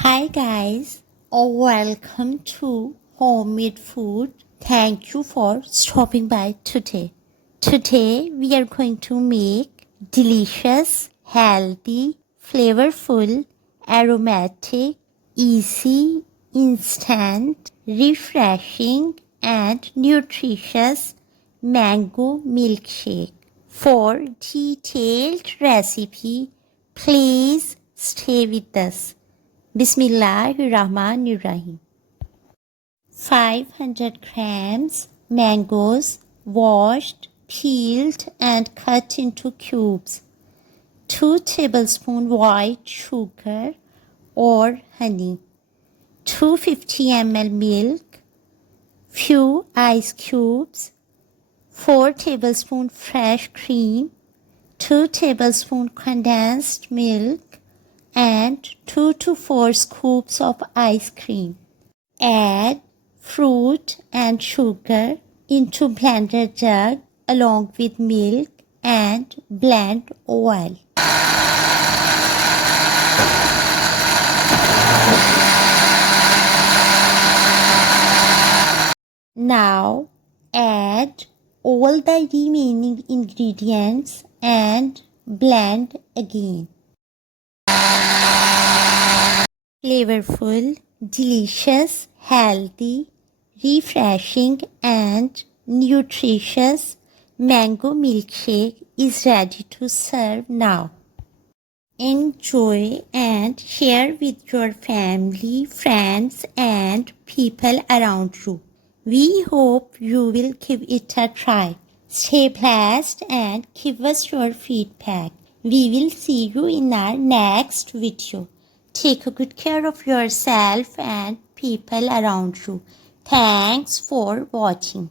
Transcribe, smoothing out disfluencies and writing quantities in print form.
Hi guys, welcome to Homemade Food. Thank you for stopping by today. Today we are going to make delicious, healthy, flavorful, aromatic, easy, instant, refreshing and nutritious mango milkshake. For detailed recipe, please stay with us. Bismillahirrahmanirrahim. 500 grams mangoes, washed, peeled and cut into cubes. 2 tablespoons white sugar or honey. 250 ml milk. Few ice cubes. 4 tablespoons fresh cream. 2 tablespoons condensed milk. And 2 to 4 scoops of ice cream. Add fruit and sugar into blender jug along with milk and blend well. Now add all the remaining ingredients and blend again. Flavorful, delicious, healthy, refreshing and nutritious mango milkshake is ready to serve now. Enjoy and share with your family, friends and people around you. We hope you will give it a try. Stay blessed and give us your feedback. We will see you in our next video. Take good care of yourself and people around you. Thanks for watching.